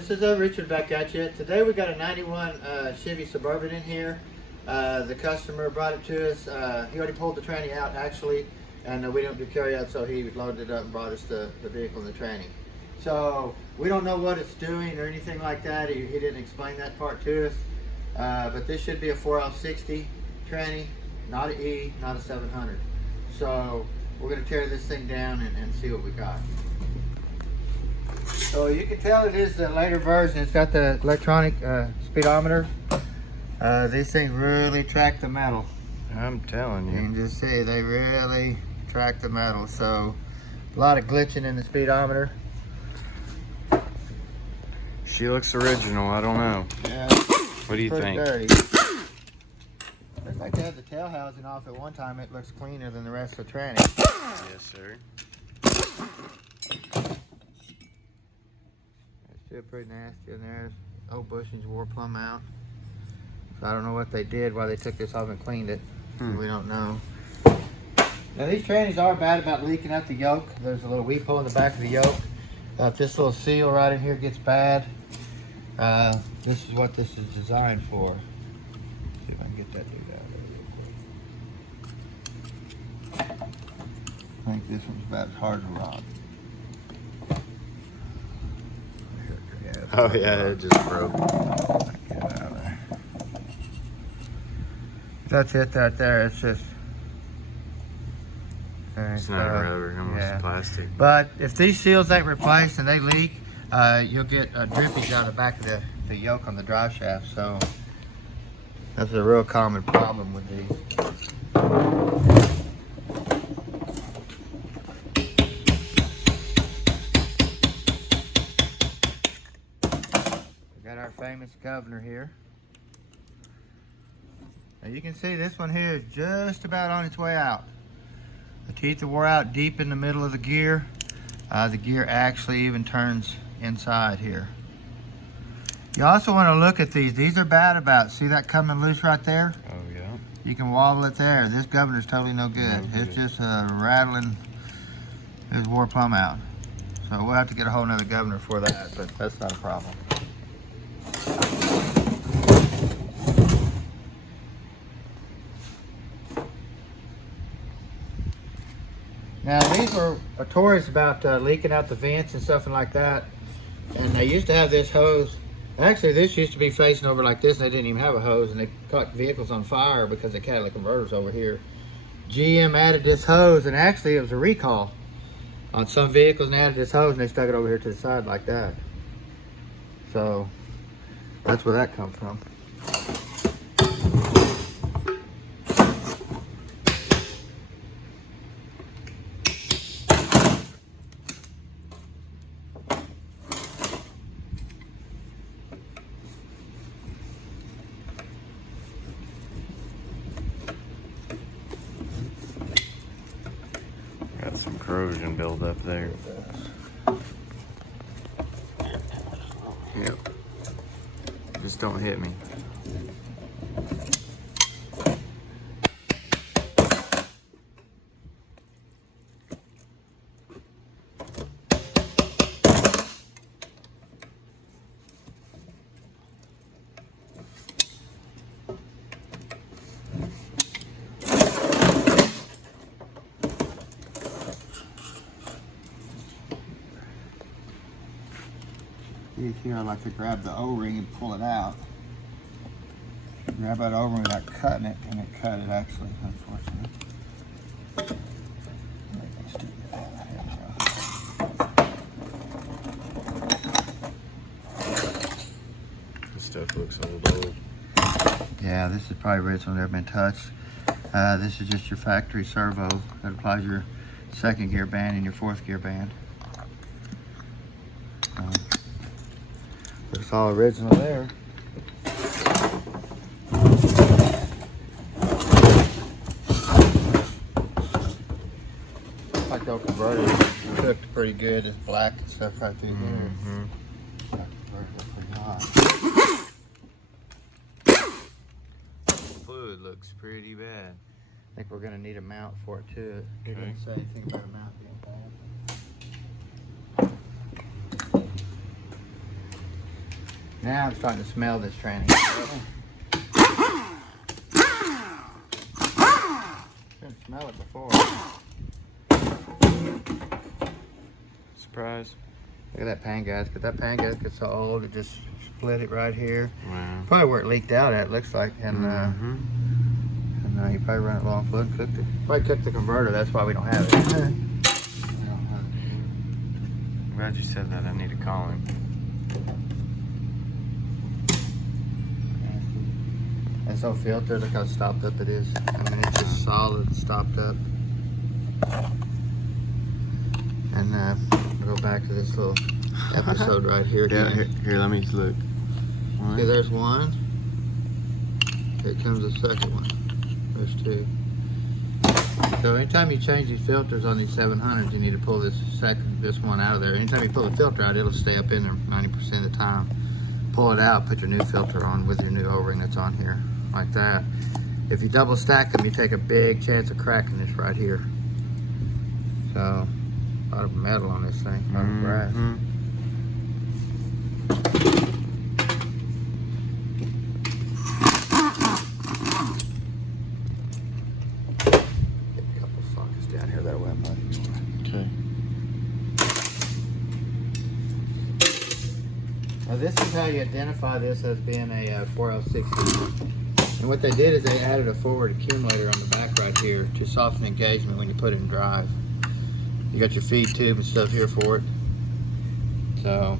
This is Richard back at you. Today we got a 91 Chevy Suburban in here. The customer brought it to us. He already pulled the tranny out actually, and we don't do carry out, so he loaded it up and brought us the vehicle and the tranny. So we don't know what it's doing or anything like that. He didn't explain that part to us. But this should be a 4L60 tranny, not an E, not a 700. So we're going to tear this thing down and see what we got. So you can tell it is the later version. It's got the electronic speedometer. These things really track the metal. I'm telling you. You can just see they really track the metal. So a lot of glitching in the speedometer. She looks original. I don't know. Yeah. What do you think? Dirty. Looks like they had the tail housing off at one time. It looks cleaner than the rest of the tranny. Yes, sir. Still pretty nasty in there. Old bushings wore plumb out. So I don't know what they did, why they took this off and cleaned it. We don't know. Now these trannies are bad about leaking out the yoke. There's a little weep hole in the back of the yoke. If this little seal right in here gets bad, this is what this is designed for. Let's see if I can get that dude out of there real quick. I think this one's about as hard to rock. Oh yeah, it just broke. Get out of there. That's it right there. It's just. It's not rubber, almost plastic. But if these seals ain't replaced and they leak, you'll get drippage out the back of the yoke on the drive shaft. So that's a real common problem with these. We got our famous governor here. Now you can see this one here is just about on its way out. The teeth are wore out deep in the middle of the gear. The gear actually even turns inside here. You also want to look at these. These are bad about, see that coming loose right there? Oh yeah. You can wobble it there. This governor's totally no good. No good. It's just rattling. It's wore plumb out. So we'll have to get a whole nother governor for that, but that's not a problem. Now these were notorious about leaking out the vents and stuff like that. And they used to have this hose. Actually, this used to be facing over like this, and they didn't even have a hose, and they caught vehicles on fire because the catalytic converters over here. GM added this hose, and actually it was a recall on some vehicles, and they added this hose, and they stuck it over here to the side like that. So that's where that comes from. Got some corrosion buildup there. Yep. Just don't hit me. These here, I like to grab the O-ring and pull it out. Grab that O-ring without cutting it, and it cut it actually, unfortunately. Let's do that. There we go. This stuff looks old. Yeah, this is probably original, never been touched. This is just your factory servo that applies your second gear band and your fourth gear band. Looks all original there. Like they'll convert it. Cooked pretty good. It's black and stuff right through here. Pretty hot. Fluid looks pretty bad. I think we're gonna need a mount for it too. They Okay. didn't say anything about a mount being bad. Now I'm starting to smell this tranny. Didn't smell it before. Surprise. Look at that pan gasket. That pan gasket's so old, it just split it right here. Wow. Probably where it leaked out at, it looks like. And you probably run it long flood and cooked it. Probably cooked the converter, that's why we don't have it. I'm glad you said that. I need to call him. It's so filtered, look how stopped up it is. I mean, it's just solid, stopped up. And we'll go back to this little episode right here. Yeah, here, let me look. Okay, there's one. Here comes the second one. There's two. So anytime you change these filters on these 700s, you need to pull this one out of there. Anytime you pull the filter out, it'll stay up in there 90% of the time. Pull it out, put your new filter on with your new O-ring that's on here, like that. If you double stack them, you take a big chance of cracking this right here. So, a lot of metal on this thing, a lot of brass. Get a couple sockets down here that way, buddy. Okay. Now this is how you identify this as being a 4L60. And what they did is they added a forward accumulator on the back right here to soften engagement when you put it in drive. You got your feed tube and stuff here for it. So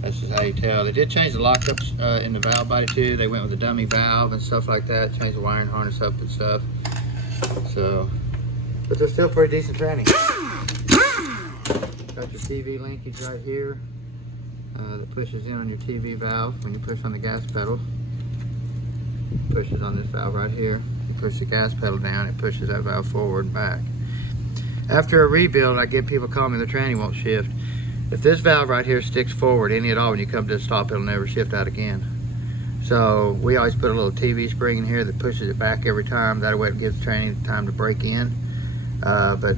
that's just how you tell. They did change the lockups in the valve body too. They went with a dummy valve and stuff like that. Changed the wiring harness up and stuff. So, but they're still pretty decent tranny. Got your TV linkage right here. That pushes in on your TV valve when you push on the gas pedal. Pushes on this valve right here. You push the gas pedal down, it pushes that valve forward and back. After a rebuild, I get people calling me the tranny won't shift. If this valve right here sticks forward any at all, when you come to a stop, it'll never shift out again. So we always put a little TV spring in here that pushes it back every time. That way it gives the tranny time to break in. But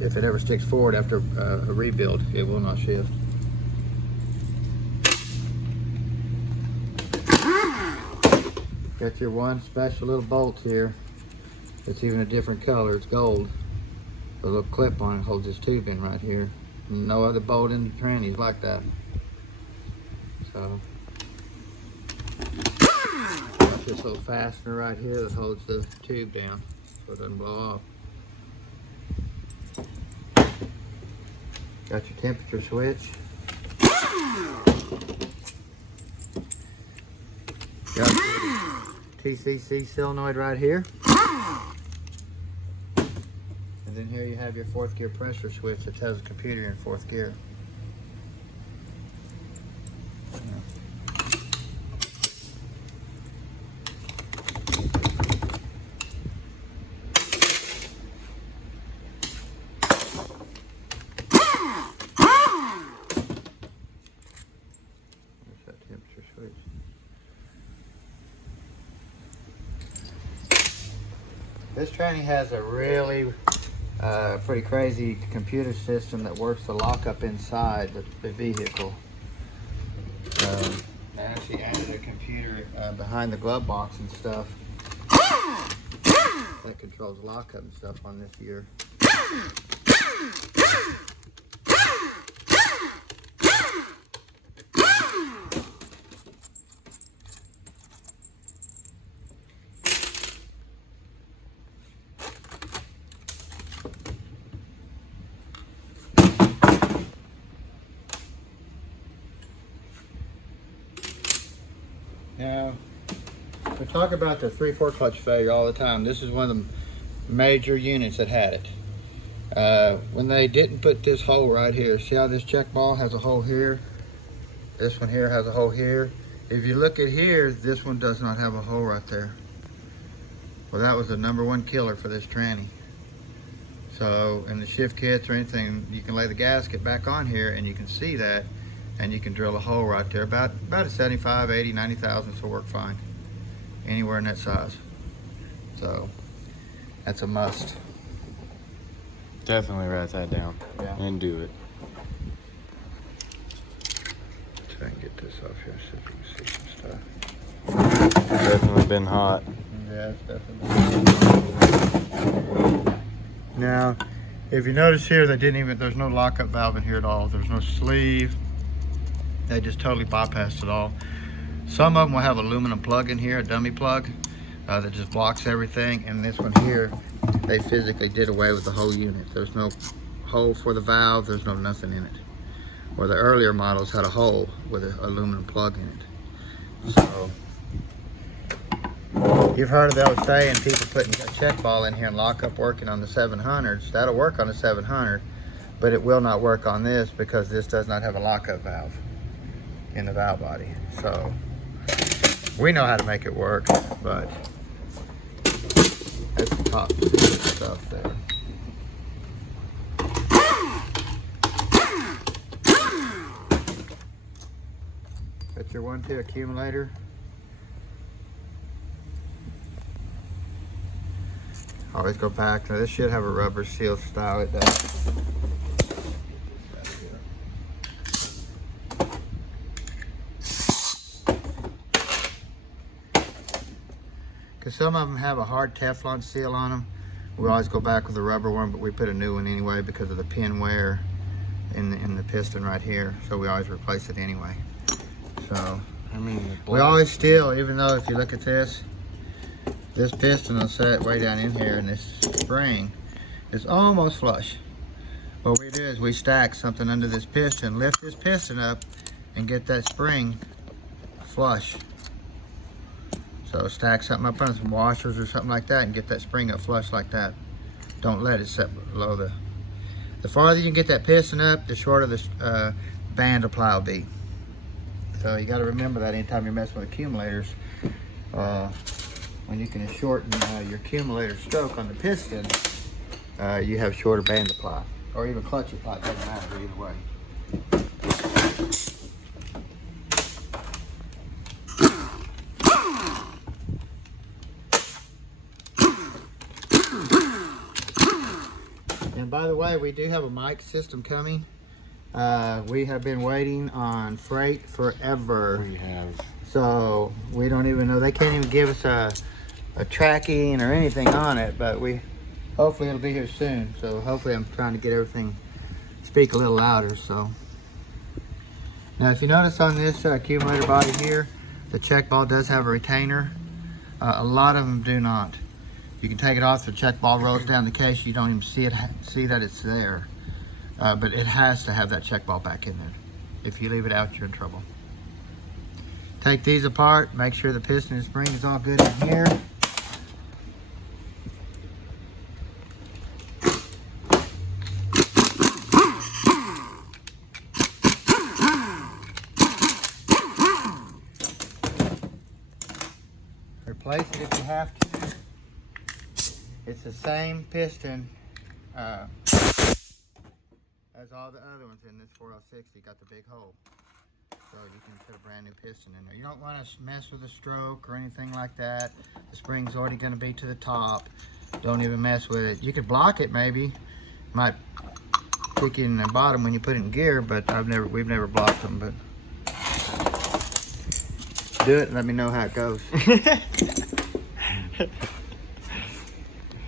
if it ever sticks forward after a rebuild, it will not shift. Got your one special little bolt here. It's even a different color. It's gold. A little clip on it holds this tube in right here. No other bolt in the trannies like that. So got this little fastener right here that holds the tube down so it doesn't blow off. Got your temperature switch. Got your TCC solenoid right here. And then here you have your 4th gear pressure switch that tells the computer in 4th gear. There's that temperature switch. This tranny has a really pretty crazy computer system that works the lockup inside the vehicle. They actually added a computer behind the glove box and stuff that controls lockup and stuff on this gear. Now, we talk about the 3/4 clutch failure all the time. This is one of the major units that had it. When they didn't put this hole right here, see how this check ball has a hole here? This one here has a hole here. If you look at here, this one does not have a hole right there. Well, that was the #1 killer for this tranny. So, in the shift kits or anything, you can lay the gasket back on here and you can see that, and you can drill a hole right there. About a 75, 80, 90 thousandths will work fine. Anywhere in that size. So, that's a must. Definitely write that down. Yeah. And do it. Try and get to this off here so you can see some stuff. Definitely been hot. Yeah, it's definitely. Now, if you notice here, there's no lockup valve in here at all. There's no sleeve. They just totally bypassed it all. Some of them will have aluminum plug in here, a dummy plug, that just blocks everything. And this one here, they physically did away with the whole unit. There's no hole for the valve. There's no nothing in it. Where the earlier models had a hole with an aluminum plug in it. So, you've heard of the old saying, people putting a check ball in here and lockup working on the 700s. That'll work on the 700, but it will not work on this because this does not have a lockup valve in the valve body. So we know how to make it work, but that's the top secret stuff there. That's your 1-2 accumulator. Always go back. Now this should have a rubber seal style. It does. Because some of them have a hard Teflon seal on them. We always go back with a rubber one, but we put a new one anyway because of the pin wear in the piston right here. So we always replace it anyway. So I mean, we always still, even though if you look at this piston will set way down in here, and this spring is almost flush. What we do is we stack something under this piston, lift this piston up, and get that spring flush. So stack something up under some washers or something like that and get that spring up flush like that. Don't let it set below the farther you can get that piston up, the shorter the band of ply will be. So you got to remember that anytime you're messing with accumulators, when you can shorten your accumulator stroke on the piston, you have shorter band apply, or even clutch apply. It doesn't matter either way. And by the way, we do have a mic system coming. We have been waiting on freight forever. we have. So we don't even know. They can't even give us a tracking or anything on it, but hopefully it'll be here soon. So hopefully I'm trying to get everything speak a little louder. So now if you notice on this accumulator body here, the check ball does have a retainer. A lot of them do not. You can take it off, the check ball rolls down the case, you don't even see that it's there. But it has to have that check ball back in there. If you leave it out, you're in trouble. Take these apart, make sure the piston and spring is all good in here. Replace it if you have to. It's the same piston as all the other ones in this 4L60. Got the big hole. So you can put a brand new piston in there. You don't want to mess with the stroke or anything like that. The spring's already going to be to the top. Don't even mess with it. You could block it maybe. Might kick you in the bottom when you put it in gear, but we've never blocked them. But do it and let me know how it goes.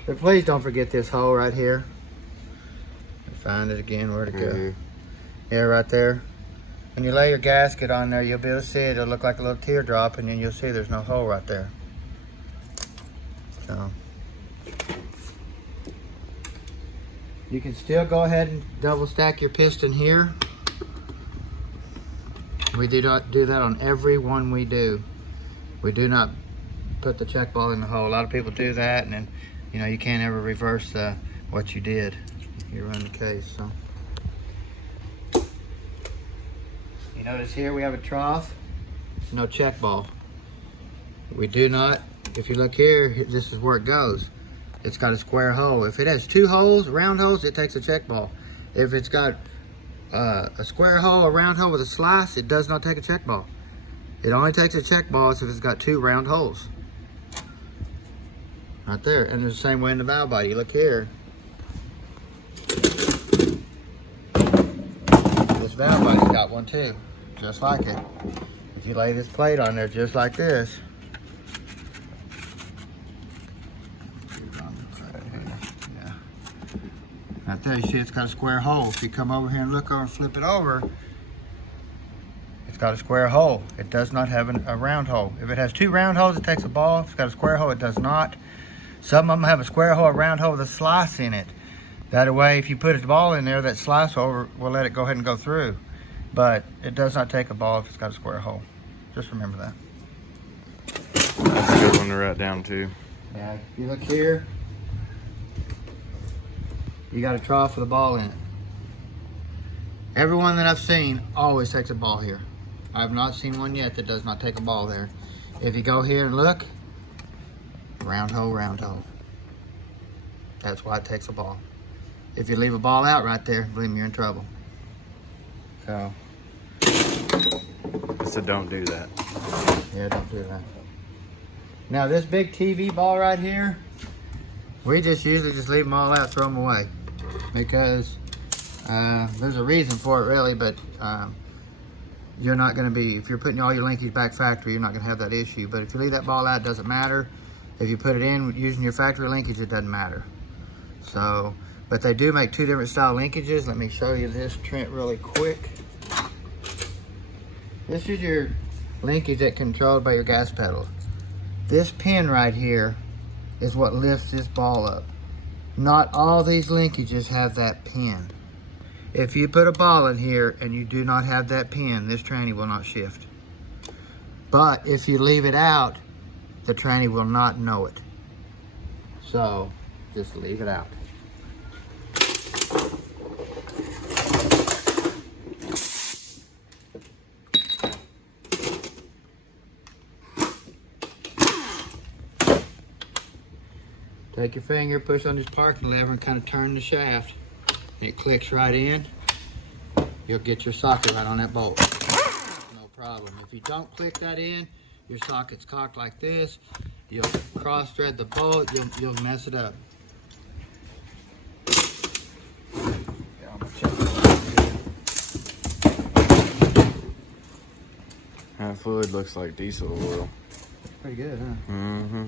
But please don't forget this hole right here. Find it again, where to go. Yeah, right there. When you lay your gasket on there, you'll be able to see it. It'll look like a little teardrop, and then you'll see there's no hole right there. So you can still go ahead and double stack your piston here. We do not do that on every one we do. We do not put the check ball in the hole. A lot of people do that, and then you can't ever reverse what you did. You run the case. So you notice here we have a trough. There's no check ball. We do not. If you look here, this is where it goes. It's got a square hole. If it has two holes, round holes, it takes a check ball. If it's got a square hole, a round hole with a slice, it does not take a check ball. It only takes a check ball if it's got two round holes. Right there. And it's the same way in the valve body. You look here. This valve body's got one too. just like it. If you lay this plate on there just like this, yeah. Right there, you see it's got a square hole. If you come over here and look over and flip it over, it's got a square hole. It does not have a round hole. If it has two round holes, it takes a ball. If it's got a square hole, it does not. Some of them have a square hole, a round hole with a slice in it. That way, if you put a ball in there, that slice will let it go ahead and go through. But it does not take a ball if it's got a square hole. Just remember that. That's a good one to write down too. Yeah, if you look here, you got a trough with a ball in it. Everyone that I've seen always takes a ball here. I have not seen one yet that does not take a ball there. If you go here and look, round hole, round hole. That's why it takes a ball. If you leave a ball out right there, believe me, you're in trouble. So, So don't do that. yeah, don't do that. Now this big TV ball right here, we just usually just leave them all out, throw them away. Because there's a reason for it really, but you're not gonna be, if you're putting all your linkage back factory, you're not gonna have that issue. But if you leave that ball out, it doesn't matter. If you put it in using your factory linkage, it doesn't matter. So, but they do make two different style linkages. Let me show you this, Trent, really quick. This is your linkage that's controlled by your gas pedal. This pin right here is what lifts this ball up. Not all these linkages have that pin. If you put a ball in here and you do not have that pin, this tranny will not shift. But if you leave it out, the tranny will not know it. So, just leave it out. Take your finger, push on this parking lever and kind of turn the shaft. It clicks right in. You'll get your socket right on that bolt. No problem. If you don't click that in, your socket's cocked like this. You'll cross thread the bolt, you'll mess it up. That fluid looks like diesel oil. Pretty good, huh? Mm-hmm.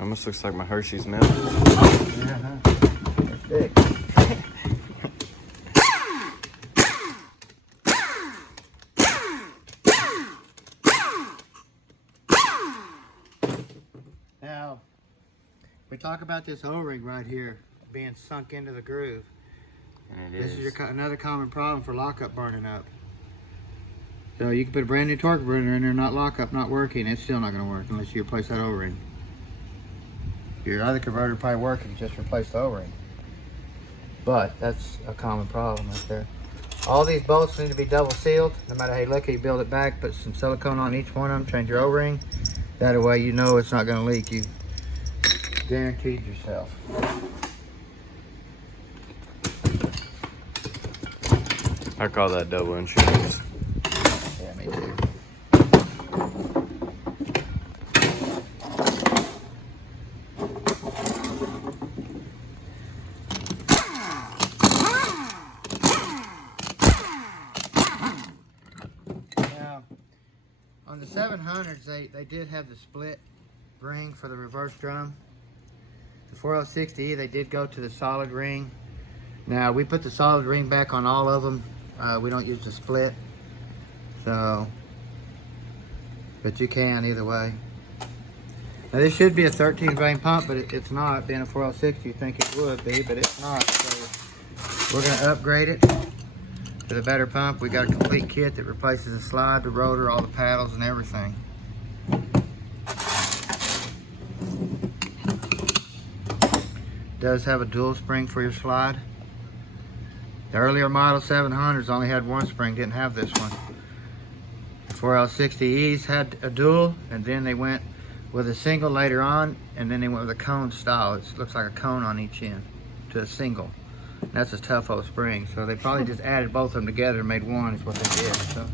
Almost looks like my Hershey's milk. Yeah, huh? They're thick. Now, we talk about this O-ring right here being sunk into the groove. And This is another common problem for lockup burning up. So you can put a brand new torque converter in there, not lockup, not working. It's still not going to work unless you replace that O-ring. Your other converter probably working, just replace the O-ring. But that's a common problem right there. All these bolts need to be double sealed. No matter how you look at it, you build it back, put some silicone on each one of them, change your O-ring. That way you know it's not going to leak. You guaranteed yourself. I call that double insurance. Yeah, me too. Now, on the 700s, they did have the split ring for the reverse drum. The 4L60E, they did go to the solid ring. Now, we put the solid ring back on all of them. We don't use the split. So, but you can either way. Now, this should be a 13 vein pump, but it's not. Being a 4L60, you think it would be, but it's not. So, we're going to upgrade it to the better pump. We got a complete kit that replaces the slide, the rotor, all the paddles, and everything. Does have a dual spring for your slide. The earlier model 700s only had one spring, didn't have this one. The 4L60Es had a dual, and then they went with a single later on, and then they went with a cone style. It looks like a cone on each end to a single. And that's a tough old spring, so they probably just added both of them together and made one is what they did. So.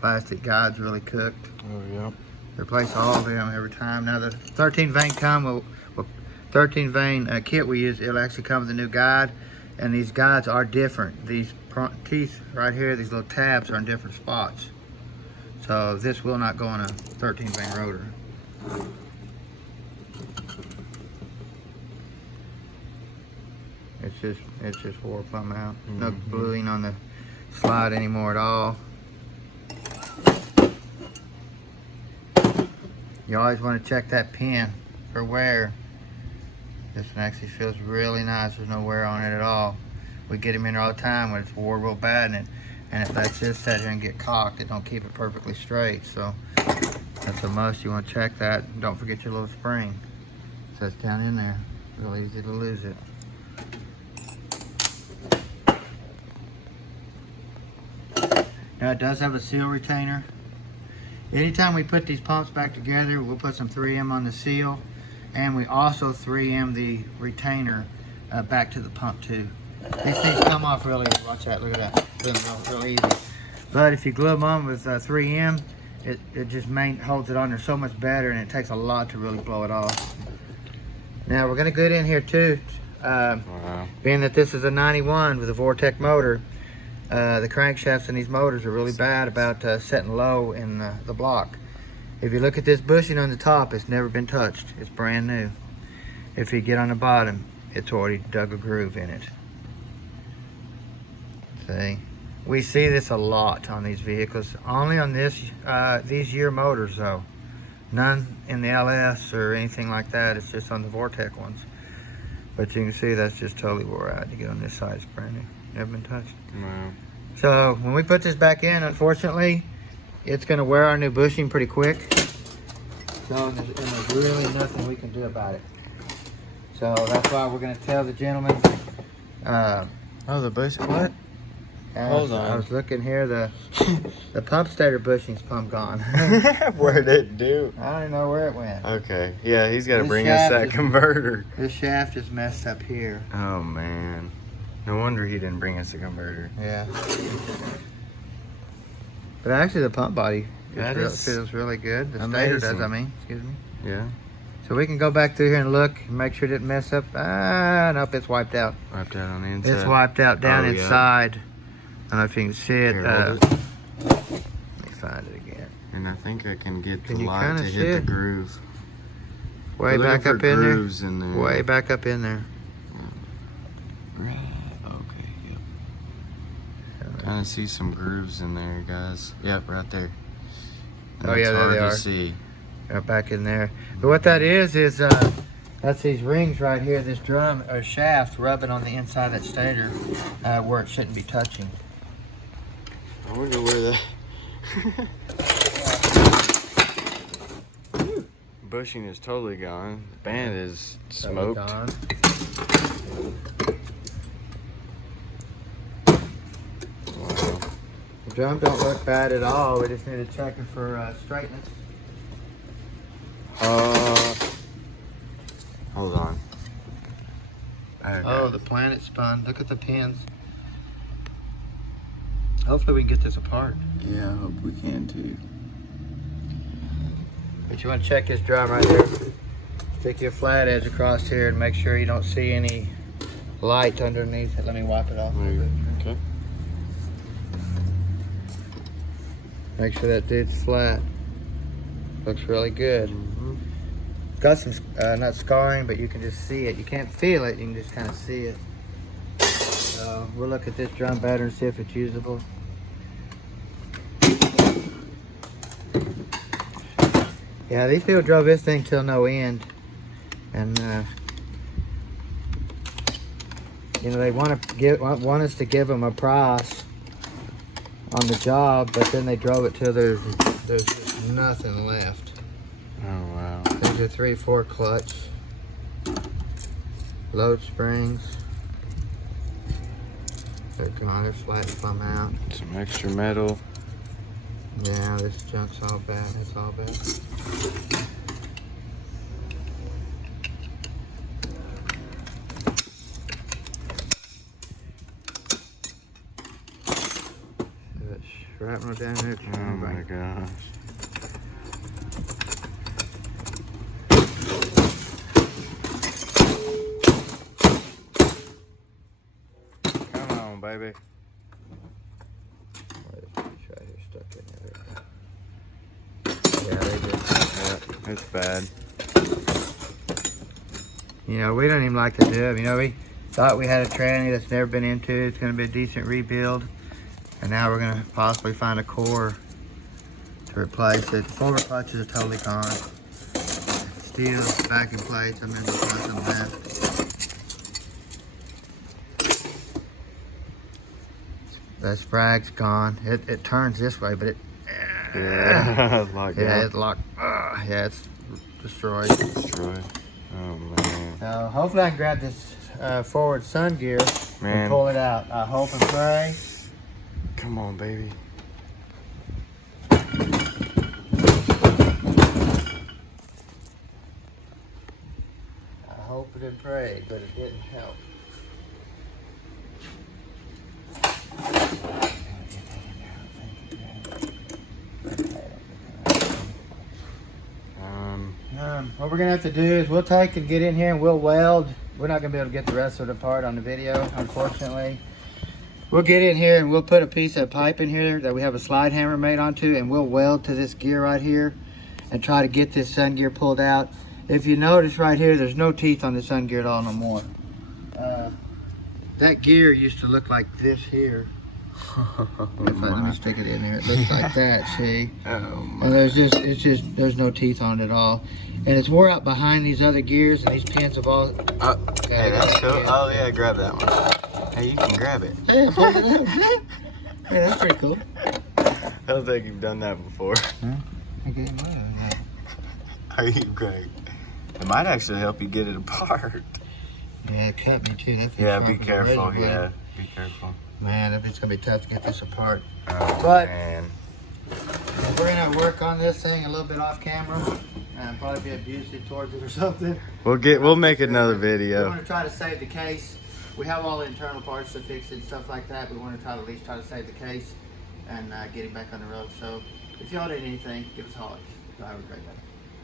Plastic guides really cooked. Oh, yeah. Replace all of them every time. Now the 13 vein come will 13 vein kit we use, it'll actually come with a new guide, and these guides are different. These teeth right here, these little tabs are in different spots. So this will not go on a 13 vein rotor. It's just wore plumb out. No bluing on the slide anymore at all. You always want to check that pin for wear. This one actually feels really nice. There's no wear on it at all. We get them in there all the time when it's wore real bad, and if that's just sat here and get cocked, it don't keep it perfectly straight. So that's a must. You want to check that. Don't forget your little spring. So it's down in there. Real easy to lose it. Now it does have a seal retainer. Anytime we put these pumps back together, we'll put some 3M on the seal, and we also 3M the retainer back to the pump too. These things come off really easy. Watch that, look at that. Real easy. But if you glue them on with 3M, it just holds it on there so much better, and it takes a lot to really blow it off. Now we're gonna get in here too, being that this is a 91 with a Vortec motor. The crankshafts in these motors are really bad about setting low in the block. If you look at this bushing on the top, it's never been touched. It's brand new. If you get on the bottom, it's already dug a groove in it. See? We see this a lot on these vehicles. Only on these year motors though. None in the LS or anything like that. It's just on the Vortec ones. But you can see that's just totally wore out. You get on this side, it's brand new. Never been touched. Wow. So when we put this back in, unfortunately, it's going to wear our new bushing pretty quick. So there's really nothing we can do about it. So that's why we're going to tell the gentleman. Oh, the bush. What? Hold on. I was looking here. The pump stator bushing's plumb gone. Where'd it do? I don't know where it went. Okay. Yeah, he's got to This bring us shaft that is- converter. This shaft is messed up here. Oh man. No wonder he didn't bring us a converter. Yeah. But actually, the pump body feels really good. The stator does. amazing. I mean, excuse me. Yeah. So we can go back through here and look and make sure it didn't mess up. Nope, it's wiped out. Wiped out on the inside. It's wiped out down Oh, yeah. inside. I don't know if you can see it. Here, hold it. Let me find it again. And I think I can get Can the you light kinda to see hit it? the groove. Way We're back looking up for in there. grooves in there. Way back up in there. Right. Okay. Yep. Kind of see some grooves in there, guys. Yep, right there. And Oh, yeah, there hard they to are. see. Back in there. But what that is that's these rings right here, this drum or shaft rubbing on the inside of that stator where it shouldn't be touching. I wonder where the bushing is totally gone. The band is smoked. Gone. Wow. The drum don't look bad at all. We just need to check it for straightness. Hold on. Okay. Oh, the planet spun. Look at the pins. Hopefully we can get this apart. Yeah, I hope we can too. But you want to check this drum right here. Stick your flat edge across here and make sure you don't see any light underneath it. Let me wipe it off a little bit. Okay. Make sure that dude's flat. Looks really good. Mm-hmm. Got some, not scarring, but you can just see it. You can't feel it, you can just kind of see it. So we'll look at this drum better and see if it's usable. Yeah, these people drove this thing till no end. And, you know, they want us to give them a price on the job, but then they drove it till there's just nothing left. Oh wow. There's a 3/4 clutch, load springs. They're gone. They're flat plumb out. Some extra metal. Yeah, this junk's all bad. It's all bad. There's shrapnel down there. Oh my gosh. baby. There's a piece right here stuck in there. Yeah, they just. Yeah, it's bad. You know, we don't even like to do it. You know, we thought we had a tranny that's never been into. It's going to be a decent rebuild. And now we're going to possibly find a core to replace it. The forward clutches are totally gone. Steel backing plates, I'm going to replace some of that. That sprag's gone. It turns this way, but it... Yeah, locked yeah, out. it's locked. Yeah, it's destroyed. Destroyed. Oh, man. So hopefully I can grab this forward sun gear Man. and pull it out. I hope and pray. Come on, baby. I hoped and prayed, but it didn't help. What we're gonna have to do is we'll take and get in here and we'll weld. We're not gonna be able to get the rest of it apart on the video, unfortunately. We'll get in here and we'll put a piece of pipe in here that we have a slide hammer made onto, and we'll weld to this gear right here and try to get this sun gear pulled out. If you notice right here, there's no teeth on the sun gear at all no more. That gear used to look like this here. Let me stick it in there. It looks like that, see? Oh, my. And there's no teeth on it at all. And it's more out behind these other gears, and these pins have all... Hey, that's cool. Oh, yeah, grab that one. Hey, you can grab it. Hey, pull it up. Hey, that's pretty cool. I don't think you've done that before. Okay, Are you great? It might actually help you get it apart. yeah, it cut me too. That Yeah, thing's be sharp as a careful. razor blade. Yeah, be careful. Man, it's gonna be tough to get this apart. Oh, But- man. We're gonna work on this thing a little bit off camera and probably be abusive towards it or something. We'll make another We're video. gonna try to save the case. We have all the internal parts to fix it and stuff like that. We want to try to at least try to save the case and get it back on the road. So if y'all need anything, give us a holler. Y'all have a great day.